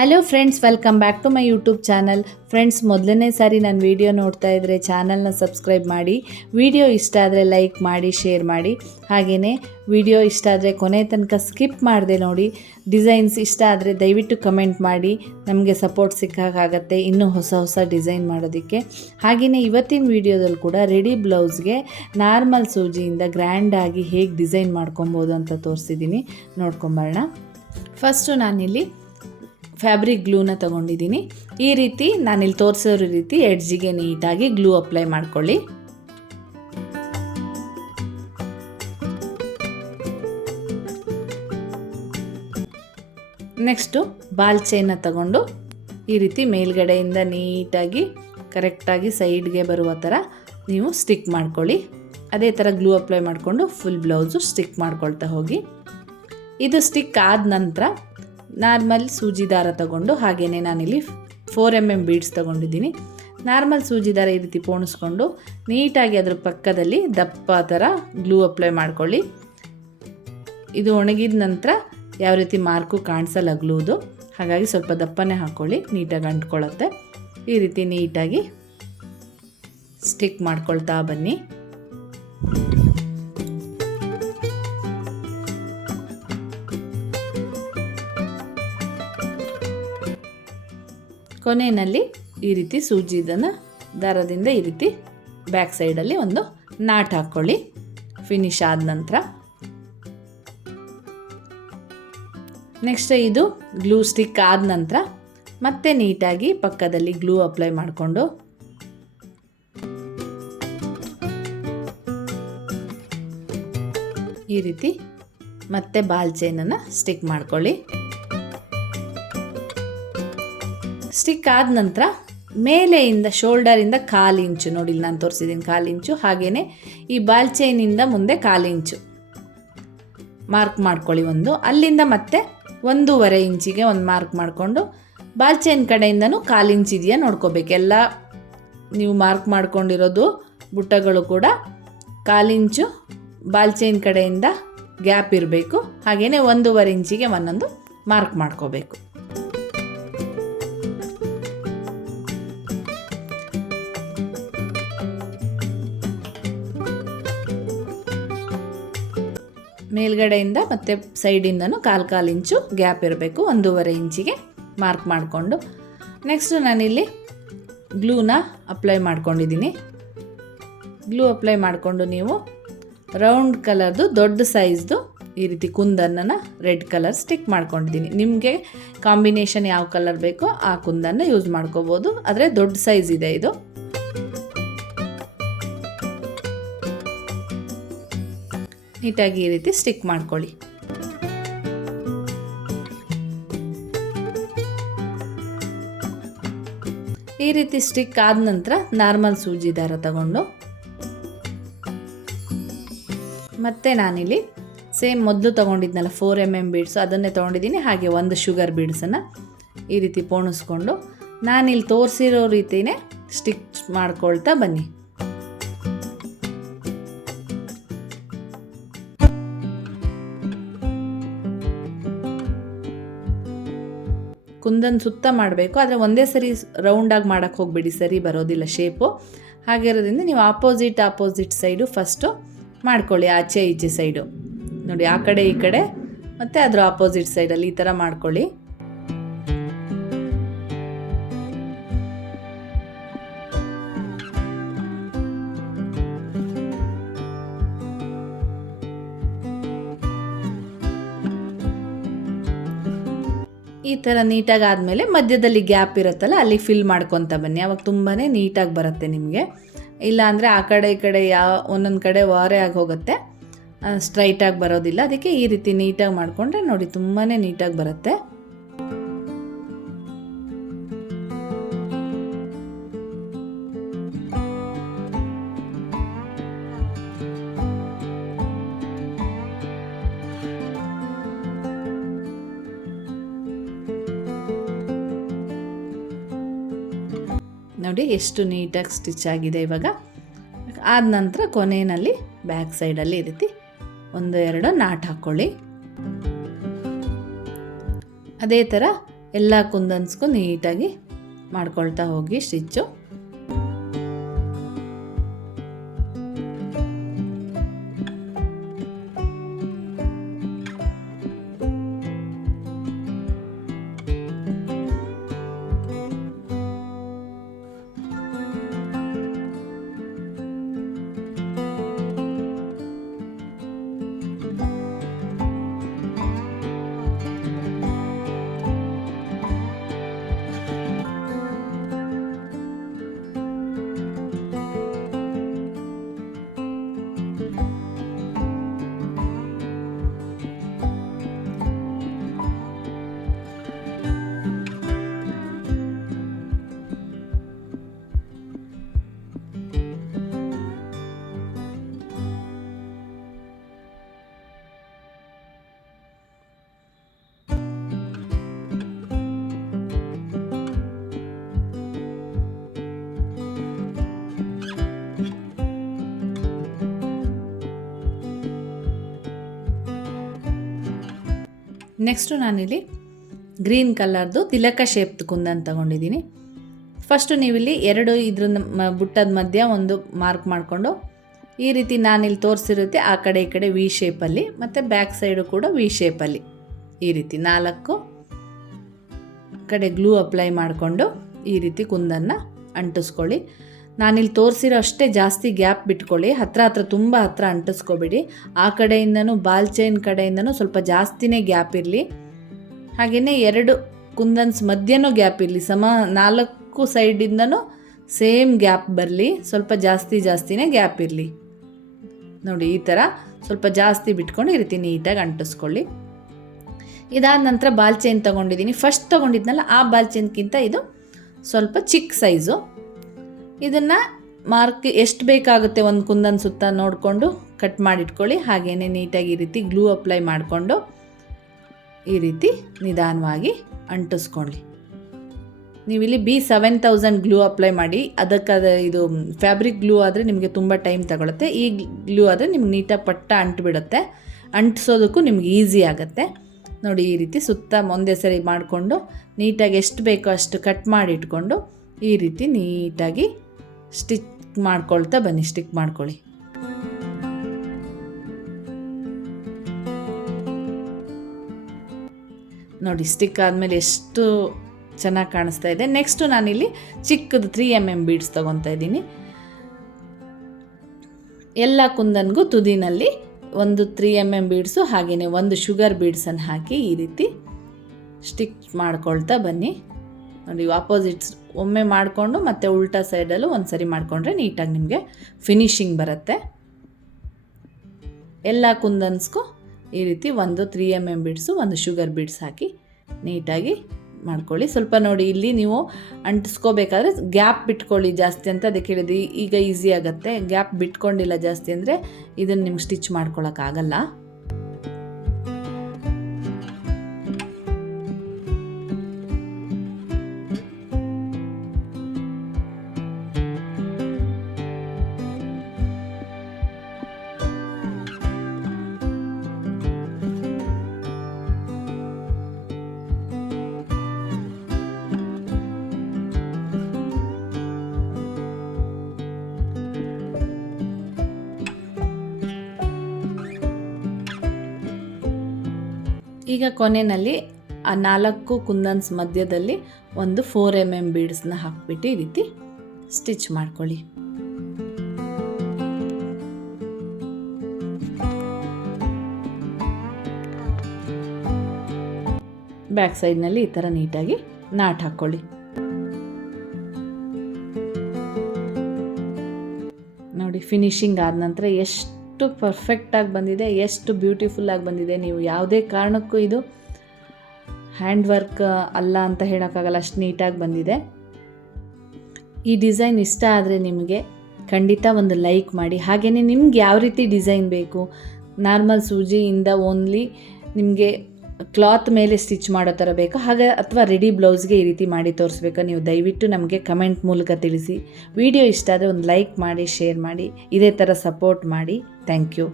Hello friends, welcome back to my YouTube channel. Friends, ಮೊದಲನೇ ಸಾರಿ ನನ್ನ ವಿಡಿಯೋ ನೋಡ್ತಾ ಇದ್ದರೆ ಚಾನಲ್ನ ಸಬ್ಸ್ಕ್ರೈಬ್ ಮಾಡಿ. ವಿಡಿಯೋ ಇಷ್ಟ ಆದರೆ ಲೈಕ್ ಮಾಡಿ, ಶೇರ್ ಮಾಡಿ. ಹಾಗೆಯೇ ವಿಡಿಯೋ ಇಷ್ಟ ಆದರೆ ಕೊನೆ ತನಕ ಸ್ಕಿಪ್ ಮಾಡದೆ ನೋಡಿ. ಡಿಸೈನ್ಸ್ ಇಷ್ಟ ಆದರೆ ದಯವಿಟ್ಟು ಕಮೆಂಟ್ ಮಾಡಿ, ನಮಗೆ ಸಪೋರ್ಟ್ ಸಿಕ್ಕಾಗತ್ತೆ ಇನ್ನೂ ಹೊಸ ಹೊಸ ಡಿಸೈನ್ ಮಾಡೋದಕ್ಕೆ. ಹಾಗೆಯೇ ಇವತ್ತಿನ ವಿಡಿಯೋದಲ್ಲಿ ಕೂಡ ರೆಡಿ ಬ್ಲೌಸ್ಗೆ ನಾರ್ಮಲ್ ಸೂಜಿಯಿಂದ ಗ್ರ್ಯಾಂಡಾಗಿ ಹೇಗೆ ಡಿಸೈನ್ ಮಾಡ್ಕೊಬೋದು ಅಂತ ತೋರಿಸಿದ್ದೀನಿ. ನೋಡ್ಕೊಂಬರೋಣ. ಫಸ್ಟು ನಾನಿಲ್ಲಿ ಫ್ಯಾಬ್ರಿಕ್ ಗ್ಲೂನ ತೊಗೊಂಡಿದ್ದೀನಿ. ಈ ರೀತಿ ನಾನಿಲ್ಲಿ ತೋರಿಸೋ ರೀತಿ ಎಡ್ಜಿಗೆ ನೀಟಾಗಿ ಗ್ಲೂ ಅಪ್ಲೈ ಮಾಡ್ಕೊಳ್ಳಿ. ನೆಕ್ಸ್ಟು ಬಾಲ್ ಚೈನ್ನ ತಗೊಂಡು ಈ ರೀತಿ ಮೇಲ್ಗಡೆಯಿಂದ ನೀಟಾಗಿ ಕರೆಕ್ಟಾಗಿ ಸೈಡ್ಗೆ ಬರುವ ಥರ ನೀವು ಸ್ಟಿಕ್ ಮಾಡ್ಕೊಳ್ಳಿ. ಅದೇ ಥರ ಗ್ಲೂ ಅಪ್ಲೈ ಮಾಡಿಕೊಂಡು ಫುಲ್ ಬ್ಲೌಸು ಸ್ಟಿಕ್ ಮಾಡ್ಕೊಳ್ತಾ ಹೋಗಿ. ಇದು ಸ್ಟಿಕ್ ಆದ ನಂತರ ನಾರ್ಮಲ್ ಸೂಜಿ ದಾರ ತಗೊಂಡು, ಹಾಗೆಯೇ ನಾನಿಲ್ಲಿ 4mm ಬೀಡ್ಸ್ ತೊಗೊಂಡಿದ್ದೀನಿ. ನಾರ್ಮಲ್ ಸೂಜಿ ದಾರ ಈ ರೀತಿ ಪೋಣಿಸ್ಕೊಂಡು ನೀಟಾಗಿ ಅದ್ರ ಪಕ್ಕದಲ್ಲಿ ದಪ್ಪ ಥರ ಗ್ಲೂ ಅಪ್ಲೈ ಮಾಡ್ಕೊಳ್ಳಿ. ಇದು ಒಣಗಿದ ನಂತರ ಯಾವ ರೀತಿ ಮಾರ್ಕು ಕಾಣಿಸಲ್ಲ ಗ್ಲೂದು, ಹಾಗಾಗಿ ಸ್ವಲ್ಪ ದಪ್ಪನೇ ಹಾಕ್ಕೊಳ್ಳಿ, ನೀಟಾಗಿ ಅಂಟ್ಕೊಳ್ಳುತ್ತೆ. ಈ ರೀತಿ ನೀಟಾಗಿ ಸ್ಟಿಕ್ ಮಾಡ್ಕೊಳ್ತಾ ಬನ್ನಿ. ಕೊನೆಯಲ್ಲಿ ಈ ರೀತಿ ಸೂಜಿದನ್ನು ದಾರದಿಂದ ಈ ರೀತಿ ಬ್ಯಾಕ್ ಸೈಡಲ್ಲಿ ಒಂದು ನಾಟ್ ಹಾಕ್ಕೊಳ್ಳಿ. ಫಿನಿಶ್ ಆದ ನಂತರ ನೆಕ್ಸ್ಟ್ ಇದು ಗ್ಲೂ ಸ್ಟಿಕ್ ಆದ ನಂತರ ಮತ್ತೆ ನೀಟಾಗಿ ಪಕ್ಕದಲ್ಲಿ ಗ್ಲೂ ಅಪ್ಲೈ ಮಾಡಿಕೊಂಡು ಈ ರೀತಿ ಮತ್ತೆ ಬಾಲ್ ಚೈನನ್ನು ಸ್ಟಿಕ್ ಮಾಡ್ಕೊಳ್ಳಿ. ಸ್ಟಿಕ್ ಆದ ನಂತರ ಮೇಲೆಯಿಂದ ಶೋಲ್ಡರಿಂದ 1/4 ಇಂಚು ನೋಡಿ, ನಾನು ತೋರಿಸಿದ್ದೀನಿ 1/4 ಇಂಚು. ಹಾಗೆಯೇ ಈ ಬಾಲ್ ಚೈನಿಂದ ಮುಂದೆ 1/4 ಇಂಚು ಮಾರ್ಕ್ ಮಾಡ್ಕೊಳ್ಳಿ. ಅಲ್ಲಿಂದ ಮತ್ತೆ 1.5 ಇಂಚಿಗೆ ಒಂದು ಮಾರ್ಕ್ ಮಾಡಿಕೊಂಡು ಬಾಲ್ ಚೈನ್ ಕಡೆಯಿಂದನೂ 1/4 ಇಂಚ್ ಇದೆಯಾ ನೋಡ್ಕೋಬೇಕು. ಎಲ್ಲ ನೀವು ಮಾರ್ಕ್ ಮಾಡ್ಕೊಂಡಿರೋದು ಬುಟ್ಟಗಳು ಕೂಡ 1/4 ಇಂಚು ಬಾಲ್ ಚೈನ್ ಕಡೆಯಿಂದ ಗ್ಯಾಪ್ ಇರಬೇಕು. ಹಾಗೆಯೇ 1.5 ಇಂಚಿಗೆ ಒಂದೊಂದು ಮಾರ್ಕ್ ಮಾಡ್ಕೋಬೇಕು. ಮೇಲ್ಗಡೆಯಿಂದ ಮತ್ತು ಸೈಡಿಂದನೂ 1/4 ಇಂಚು ಗ್ಯಾಪ್ ಇರಬೇಕು. 1.5 ಇಂಚಿಗೆ ಮಾರ್ಕ್ ಮಾಡಿಕೊಂಡು ನೆಕ್ಸ್ಟು ನಾನಿಲ್ಲಿ ಗ್ಲೂನ ಅಪ್ಲೈ ಮಾಡ್ಕೊಂಡಿದ್ದೀನಿ. ಗ್ಲೂ ಅಪ್ಲೈ ಮಾಡಿಕೊಂಡು ನೀವು ರೌಂಡ್ ಕಲರ್ದು ದೊಡ್ಡ ಸೈಜ್ದು ಈ ರೀತಿ ಕುಂದನ್ನು ರೆಡ್ ಕಲರ್ ಸ್ಟಿಕ್ ಮಾಡ್ಕೊಂಡಿದ್ದೀನಿ. ನಿಮಗೆ ಕಾಂಬಿನೇಷನ್ ಯಾವ ಕಲರ್ ಬೇಕೋ ಆ ಕುಂದನ್ನು ಯೂಸ್ ಮಾಡ್ಕೋಬೋದು, ಆದರೆ ದೊಡ್ಡ ಸೈಜ್ ಇದೆ ಇದು. ನೀಟಾಗಿ ಈ ರೀತಿ ಸ್ಟಿಕ್ ಮಾಡ್ಕೊಳ್ಳಿ. ಈ ರೀತಿ ಸ್ಟಿಕ್ ಆದ ನಂತರ ನಾರ್ಮಲ್ ಸೂಜಿ ದಾರ ತಗೊಂಡು ಮತ್ತೆ ನಾನಿಲ್ಲಿ ಸೇಮ್ ಮೊದಲು ತೊಗೊಂಡಿದ್ನಲ್ಲ 4mm ಬೀಡ್ಸು ಅದನ್ನೇ ತೊಗೊಂಡಿದ್ದೀನಿ. ಹಾಗೆ ಒಂದು ಶುಗರ್ ಬೀಡ್ಸನ್ನು ಈ ರೀತಿ ಪೋಣಿಸ್ಕೊಂಡು ನಾನಿಲ್ಲಿ ತೋರಿಸಿರೋ ರೀತಿಯೇ ಸ್ಟಿಕ್ ಮಾಡ್ಕೊಳ್ತಾ ಬನ್ನಿ. ಕುಂದನ್ ಸುತ್ತ ಮಾಡಬೇಕು, ಆದರೆ ಒಂದೇ ಸರಿ ರೌಂಡಾಗಿ ಮಾಡೋಕ್ಕೆ ಹೋಗ್ಬಿಡಿ, ಸರಿ ಬರೋದಿಲ್ಲ ಶೇಪು. ಹಾಗಿರೋದ್ರಿಂದ ನೀವು ಆಪೋಸಿಟ್ ಸೈಡು ಫಸ್ಟು ಮಾಡ್ಕೊಳ್ಳಿ. ಆಚೆ ಈಚೆ ಸೈಡು ನೋಡಿ, ಆ ಕಡೆ ಈ ಕಡೆ ಮತ್ತು ಅದರ ಆಪೋಸಿಟ್ ಸೈಡಲ್ಲಿ ಈ ಥರ ಮಾಡ್ಕೊಳ್ಳಿ. ಈ ಥರ ನೀಟಾಗಿ ಆದಮೇಲೆ ಮಧ್ಯದಲ್ಲಿ ಗ್ಯಾಪ್ ಇರುತ್ತಲ್ಲ ಅಲ್ಲಿ ಫಿಲ್ ಮಾಡ್ಕೊತ ಬನ್ನಿ. ಅವಾಗ ತುಂಬಾ ನೀಟಾಗಿ ಬರುತ್ತೆ ನಿಮಗೆ. ಇಲ್ಲಾಂದರೆ ಆ ಕಡೆ ಈ ಕಡೆ ಒಂದೊಂದು ಕಡೆ ವಾರೆ ಆಗಿ ಹೋಗುತ್ತೆ, ಸ್ಟ್ರೈಟಾಗಿ ಬರೋದಿಲ್ಲ. ಅದಕ್ಕೆ ಈ ರೀತಿ ನೀಟಾಗಿ ಮಾಡಿಕೊಂಡ್ರೆ ನೋಡಿ ತುಂಬಾ ನೀಟಾಗಿ ಬರುತ್ತೆ. ನೋಡಿ ಎಷ್ಟು ನೀಟಾಗಿ ಸ್ಟಿಚ್ ಆಗಿದೆ. ಇವಾಗ ಆದ ನಂತರ ಕೊನೆಯಲ್ಲಿ ಬ್ಯಾಕ್ ಸೈಡಲ್ಲಿ ಈ ರೀತಿ 1-2 ನಾಟ್ ಹಾಕ್ಕೊಳ್ಳಿ. ಅದೇ ಥರ ಎಲ್ಲ ಕುಂದನ್ಸ್ಗೂ ನೀಟಾಗಿ ಮಾಡ್ಕೊಳ್ತಾ ಹೋಗಿ ಸ್ಟಿಚ್ಚು. ನೆಕ್ಸ್ಟು ನಾನಿಲ್ಲಿ ಗ್ರೀನ್ ಕಲರ್ದು ತಿಲಕ ಶೇಪ್ದು ಕುಂದನ್ ತಗೊಂಡಿದ್ದೀನಿ. ಫಸ್ಟು ನೀವಿಲ್ಲಿ 2 ಇದ್ರ ಬುಟ್ಟದ ಮಧ್ಯ ಒಂದು ಮಾರ್ಕ್ ಮಾಡಿಕೊಂಡು ಈ ರೀತಿ ನಾನಿಲ್ಲಿ ತೋರಿಸಿರುತ್ತೆ ಆ ಕಡೆ ಈ ಕಡೆ ವಿ ಶೇಪಲ್ಲಿ ಮತ್ತು ಬ್ಯಾಕ್ ಸೈಡು ಕೂಡ ವಿ ಶೇಪಲ್ಲಿ ಈ ರೀತಿ 4 ಕಡೆ ಗ್ಲೂ ಅಪ್ಲೈ ಮಾಡಿಕೊಂಡು ಈ ರೀತಿ ಕುಂದನ್ನು ಅಂಟಿಸ್ಕೊಳ್ಳಿ. ನಾನಿಲ್ಲಿ ತೋರಿಸಿರೋ ಅಷ್ಟೇ ಜಾಸ್ತಿ ಗ್ಯಾಪ್ ಬಿಟ್ಕೊಳ್ಳಿ, ಹತ್ರ ತುಂಬ ಹತ್ರ ಅಂಟಿಸ್ಕೊಬೇಡಿ. ಆ ಕಡೆಯಿಂದನೂ ಬಾಲ್ ಚೈನ್ ಕಡೆಯಿಂದನೂ ಸ್ವಲ್ಪ ಜಾಸ್ತಿನೇ ಗ್ಯಾಪ್ ಇರಲಿ. ಹಾಗೆಯೇ 2 ಕುಂದನ್ಸ್ ಮಧ್ಯನೂ ಗ್ಯಾಪ್ ಇರಲಿ, 4 ಸೈಡಿಂದನೂ ಸೇಮ್ ಗ್ಯಾಪ್ ಬರಲಿ, ಸ್ವಲ್ಪ ಜಾಸ್ತಿನೇ ಗ್ಯಾಪ್ ಇರಲಿ. ನೋಡಿ ಈ ಥರ ಸ್ವಲ್ಪ ಜಾಸ್ತಿ ಬಿಟ್ಕೊಂಡು ಈ ರೀತಿ ನೀಟಾಗಿ ಅಂಟಿಸ್ಕೊಳ್ಳಿ. ಇದಾದ ನಂತರ ಬಾಲ್ ಚೈನ್ ತೊಗೊಂಡಿದ್ದೀನಿ. ಫಸ್ಟ್ ತೊಗೊಂಡಿದ್ನಲ್ಲ ಆ ಬಾಲ್ ಚೈನ್ಗಿಂತ ಇದು ಸ್ವಲ್ಪ ಚಿಕ್ಕ ಸೈಜು. ಇದನ್ನು ಮಾರ್ಕ್ ಎಷ್ಟು ಬೇಕಾಗುತ್ತೆ ಒಂದು ಕುಂದನ್ ಸುತ್ತ ನೋಡಿಕೊಂಡು ಕಟ್ ಮಾಡಿಟ್ಕೊಳ್ಳಿ. ಹಾಗೆಯೇ ನೀಟಾಗಿ ಈ ರೀತಿ ಗ್ಲೂ ಅಪ್ಲೈ ಮಾಡಿಕೊಂಡು ಈ ರೀತಿ ನಿಧಾನವಾಗಿ ಅಂಟಿಸ್ಕೊಳ್ಳಿ. ನೀವಿಲ್ಲಿ B7000 ಗ್ಲೂ ಅಪ್ಲೈ ಮಾಡಿ. ಇದು ಫ್ಯಾಬ್ರಿಕ್ ಗ್ಲೂ ಆದರೆ ನಿಮಗೆ ತುಂಬ ಟೈಮ್ ತಗೊಳುತ್ತೆ. ಈ ಗ್ಲೂ ಆದರೆ ನಿಮ್ಗೆ ನೀಟಾಗಿ ಪಟ್ಟ ಅಂಟಿಬಿಡುತ್ತೆ, ಅಂಟಿಸೋದಕ್ಕೂ ನಿಮ್ಗೆ ಈಸಿ ಆಗುತ್ತೆ. ನೋಡಿ ಈ ರೀತಿ ಸುತ್ತ ಒಂದೇ ಸರಿ ಮಾಡಿಕೊಂಡು ನೀಟಾಗಿ ಎಷ್ಟು ಬೇಕೋ ಅಷ್ಟು ಕಟ್ ಮಾಡಿ ಇಟ್ಕೊಂಡು ಈ ರೀತಿ ನೀಟಾಗಿ ಸ್ಟಿಕ್ ಮಾಡ್ಕೊಳ್ತಾ ಬನ್ನಿ. ಸ್ಟಿಕ್ ಮಾಡ್ಕೊಳ್ಳಿ. ನೋಡಿ ಸ್ಟಿಕ್ ಆದಮೇಲೆ ಎಷ್ಟು ಚೆನ್ನಾಗಿ ಕಾಣಿಸ್ತಾ ಇದೆ. ನೆಕ್ಸ್ಟು ನಾನಿಲ್ಲಿ ಚಿಕ್ಕದು 3mm ಬೀಡ್ಸ್ ತೊಗೊತಾ ಇದ್ದೀನಿ. ಎಲ್ಲ ಕುಂದನ್ಗೂ ತುದಿನಲ್ಲಿ ಒಂದು 3mm ಬೀಡ್ಸು ಹಾಗೆಯೇ ಒಂದು ಶುಗರ್ ಬೀಡ್ಸನ್ನು ಹಾಕಿ ಈ ರೀತಿ ಸ್ಟಿಕ್ ಮಾಡ್ಕೊಳ್ತಾ ಬನ್ನಿ. ನೋಡಿ ಆಪೋಸಿಟ್ಸ್ ಒಮ್ಮೆ ಮಾಡಿಕೊಂಡು ಮತ್ತು ಉಲ್ಟಾ ಸೈಡಲ್ಲೂ ಒಂದು ಸರಿ ಮಾಡಿಕೊಂಡ್ರೆ ನೀಟಾಗಿ ನಿಮಗೆ ಫಿನಿಶಿಂಗ್ ಬರುತ್ತೆ. ಎಲ್ಲ ಕುಂದನ್ಸ್ಗೂ ಈ ರೀತಿ ಒಂದು 3mm ಬೀಡ್ಸು ಒಂದು ಶುಗರ್ ಬೀಡ್ಸ್ ಹಾಕಿ ನೀಟಾಗಿ ಮಾಡ್ಕೊಳ್ಳಿ. ಸ್ವಲ್ಪ ನೋಡಿ ಇಲ್ಲಿ ನೀವು ಅಂಟಿಸ್ಕೋಬೇಕಾದ್ರೆ ಗ್ಯಾಪ್ ಬಿಟ್ಕೊಳ್ಳಿ ಜಾಸ್ತಿ ಅಂತ ಅದಕ್ಕೆ ಹೇಳಿದ್ವಿ. ಈಗ ಈಸಿ ಆಗುತ್ತೆ. ಗ್ಯಾಪ್ ಬಿಟ್ಕೊಂಡಿಲ್ಲ ಜಾಸ್ತಿ ಅಂದರೆ ಇದನ್ನು ನಿಮ್ಗೆ ಸ್ಟಿಚ್ ಮಾಡ್ಕೊಳಕ್ಕಾಗಲ್ಲ. ಈಗ ಕೊನೆಯಲ್ಲಿ ಆ 4 ಕುಂದನ್ಸ್ ಮಧ್ಯದಲ್ಲಿ ಒಂದು 4mm ಬೀಡ್ಸ್ನ ಹಾಕ್ಬಿಟ್ಟು ಈ ರೀತಿ ಸ್ಟಿಚ್ ಮಾಡ್ಕೊಳ್ಳಿ. ಬ್ಯಾಕ್ ಸೈಡ್ನಲ್ಲಿ ಈ ಥರ ನೀಟಾಗಿ ನಾಟ್ ಹಾಕ್ಕೊಳ್ಳಿ. ನೋಡಿ ಫಿನಿಶಿಂಗ್ ಆದ ನಂತರ ಎಷ್ಟು ಪರ್ಫೆಕ್ಟಾಗಿ ಬಂದಿದೆ, ಎಷ್ಟು ಬ್ಯೂಟಿಫುಲ್ಲಾಗಿ ಬಂದಿದೆ. ನೀವು ಯಾವುದೇ ಕಾರಣಕ್ಕೂ ಇದು ಹ್ಯಾಂಡ್ ವರ್ಕ್ ಅಲ್ಲ ಅಂತ ಹೇಳೋಕ್ಕಾಗಲ್ಲ, ಅಷ್ಟು ನೀಟಾಗಿ ಬಂದಿದೆ. ಈ ಡಿಸೈನ್ ಇಷ್ಟ ಆದರೆ ನಿಮಗೆ ಖಂಡಿತ ಒಂದು ಲೈಕ್ ಮಾಡಿ. ಹಾಗೆಯೇ ನಿಮ್ಗೆ ಯಾವ ರೀತಿ ಡಿಸೈನ್ ಬೇಕು, ನಾರ್ಮಲ್ ಸೂಜಿಯಿಂದ ಓನ್ಲಿ ನಿಮಗೆ ಕ್ಲಾತ್ ಮೇಲೆ ಸ್ಟಿಚ್ ಮಾಡೋ ಥರ ಬೇಕಾ ಹಾಗೆ ಅಥವಾ ರೆಡಿ ಬ್ಲೌಸ್ಗೆ ಈ ರೀತಿ ಮಾಡಿ ತೋರಿಸ್ಬೇಕಾ, ನೀವು ದಯವಿಟ್ಟು ನಮಗೆ ಕಮೆಂಟ್ ಮೂಲಕ ತಿಳಿಸಿ. ವಿಡಿಯೋ ಇಷ್ಟ ಆದರೆ ಒಂದು ಲೈಕ್ ಮಾಡಿ, ಶೇರ್ ಮಾಡಿ, ಇದೇ ಥರ ಸಪೋರ್ಟ್ ಮಾಡಿ. Thank you.